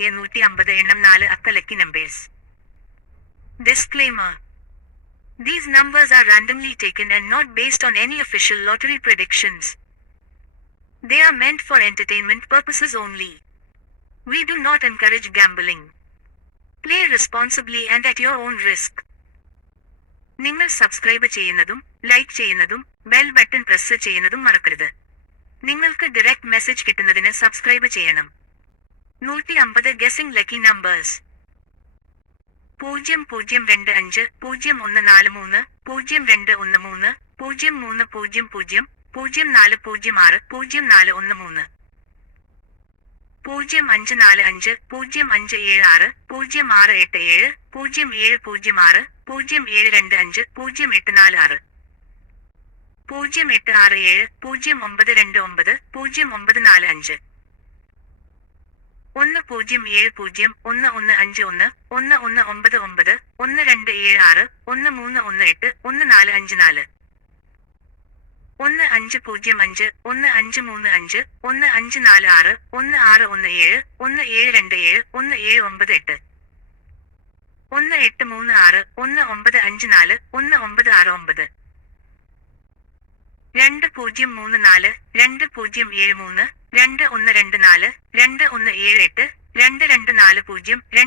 കണക്കാക്കിയ 150 എണ്ണം 4 അക്ക lucky numbers. Disclaimer. These numbers are randomly taken and not based on any official lottery predictions. They are meant for entertainment purposes only. We do not encourage gambling. Play responsibly and at your own risk. നിങ്ങൾ subscribe ചെയ്യുന്നതും like ചെയ്യുന്നതും bell button press ചെയ്യുന്നതും മറക്കരുത്. നിങ്ങൾക്ക് direct message കിട്ടുന്നതിന് subscribe ചെയ്യണം. 150 guessing lucky numbers. 0025 0143 0213 0300 0406 0413 0545 0576 0687 0706 0725 0846 0867 0929 0945 1070 1151 1199 1276 1318 1454 1505 1535 1546 1617 1727 1798 1836 1954 1969 2034 2073 2124 2178 2240 2339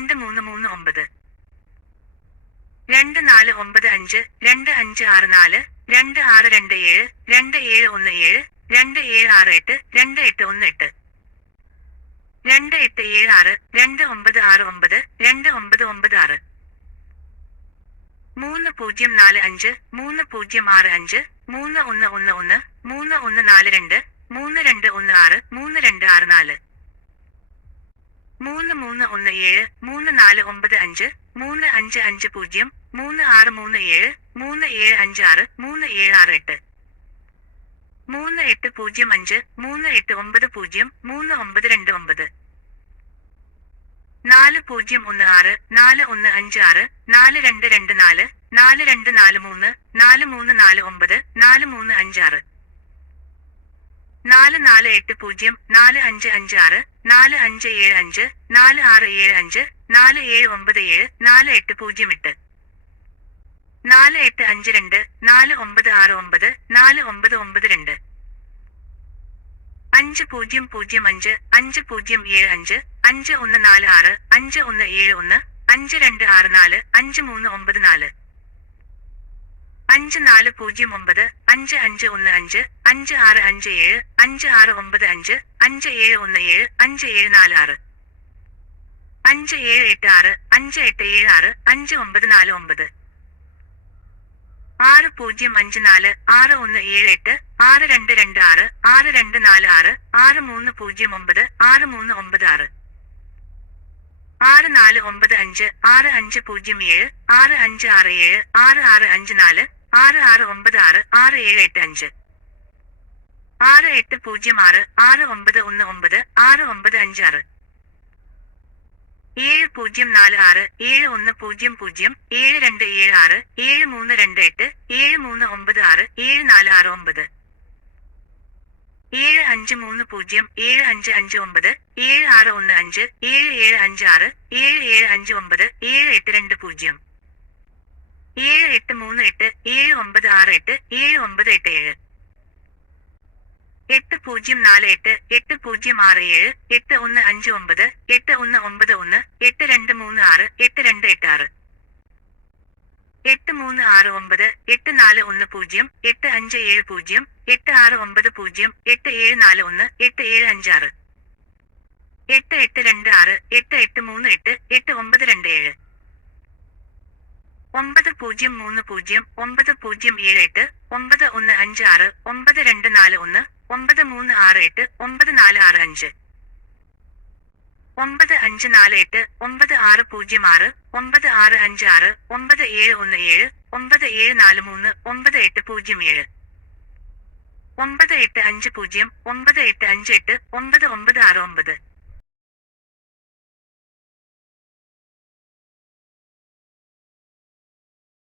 2495 2564 2627 2717 2768 2818 2876 2969 2996 3045 3065 3111 3142 3216 3264 3317 3495 3550 3637 3756 3768 3805 3890 3929 4016 4156 4224 4243 4349 4356 4480 4556 4575 4675 4797 4808 4852 4969 4992 5005 5075 5146 5171 5264 5394 5409 5515 5657 5695 5717 5746 5786 5876 5949 6054 6178 6226 6246 6309 6396 6495 6507 6567 6654 6696 6785 6806 6919 6956 7046 7100 7276 7328 7396 7469 7530 7559 7615 7756 7759 7820 7838 7968 7987 8048 8067 8159 8191 8236 8286 8369 8410 8570 8690 8741 8756 8826 8838 8927 9030 9078 9156 9241 9368 9465 9548 9606 9656 9717 9743 9807 9850 9858 9969